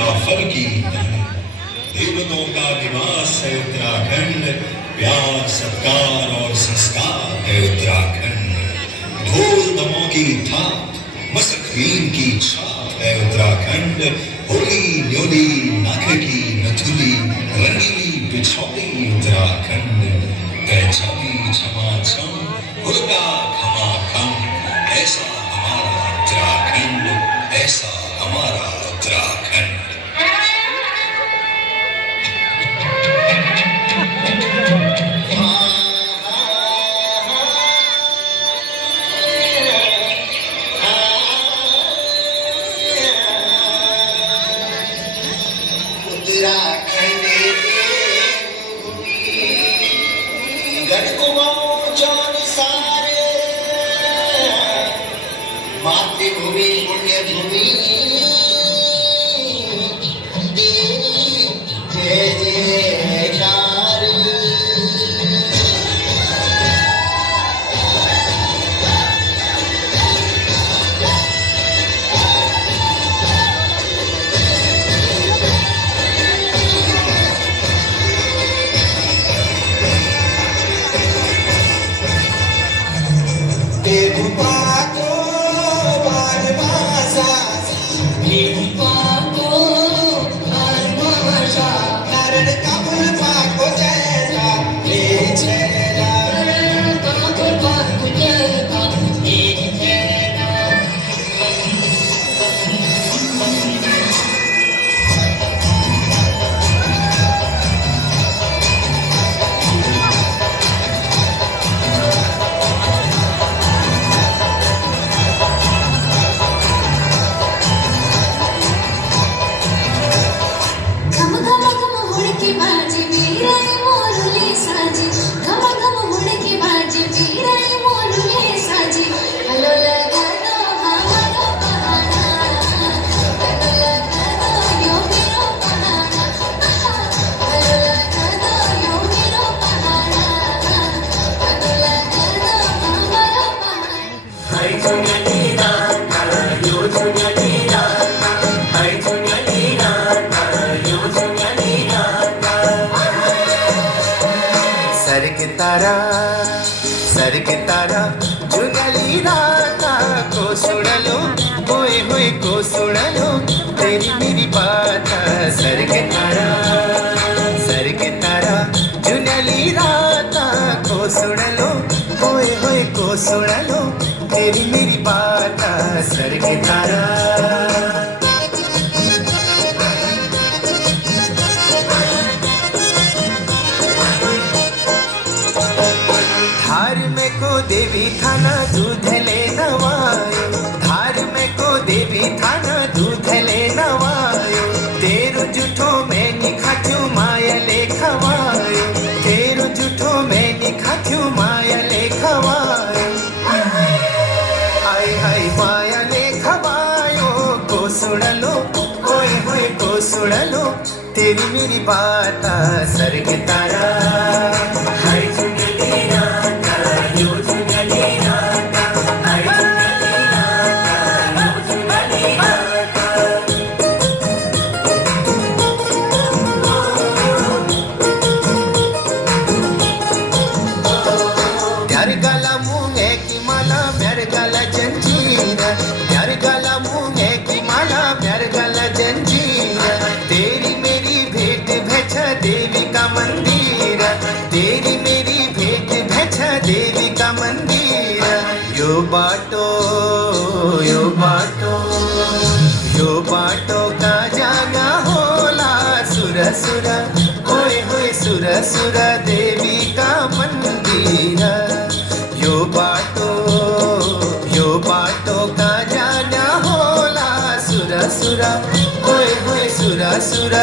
का फल की नहीं, देवताओं का निवास है उत्तराखंड, प्यार सत्कार और संस्कार है उत्तराखंड। ढोल दमों की थाप, मसखीन की छाप है उत्तराखंड। होली न्योली नाक की नथुली, रंगीली बिछौली उत्तराखंड। छवि छमा छम, हुड़का खमा खम, ऐसा हमारा उत्तराखंड, ऐसा हमारा उत्तराखंड। मातृभूमि पुण्यभूमि जय जयकार। सर के तारा जुगली राता को सुनलो, होए होए को सुनलो तेरी मेरी बात। सर के तारा जुगली राता को सुनलो, होए होए को सुनलो तेरी मेरी बात। सर के तारा देवी थाना दूध ले नवायो, धार में को देवी थाना दूध ले नवायो। तेरो जुठो में निखाचू माया ले खवायो, तेरो जुठो में निखाचू माया ले खवायो। आई हाय माया ले खवायो को सुन लो, होए होए को सुन लो तेरी मेरी बात। सर के तारा हाय तेरी मेरी भेंट भेजा देवी का मंदिर, तेरी मेरी भेंट भेजा देवी का मंदिर। यो बाटो यो बाटो यो बाटो का जाना होला सुर सुर, होए होए सुर सुर देवी का मंदिर। यो बाटो का जाना होला सुर सुर, होए होए सुर सुर।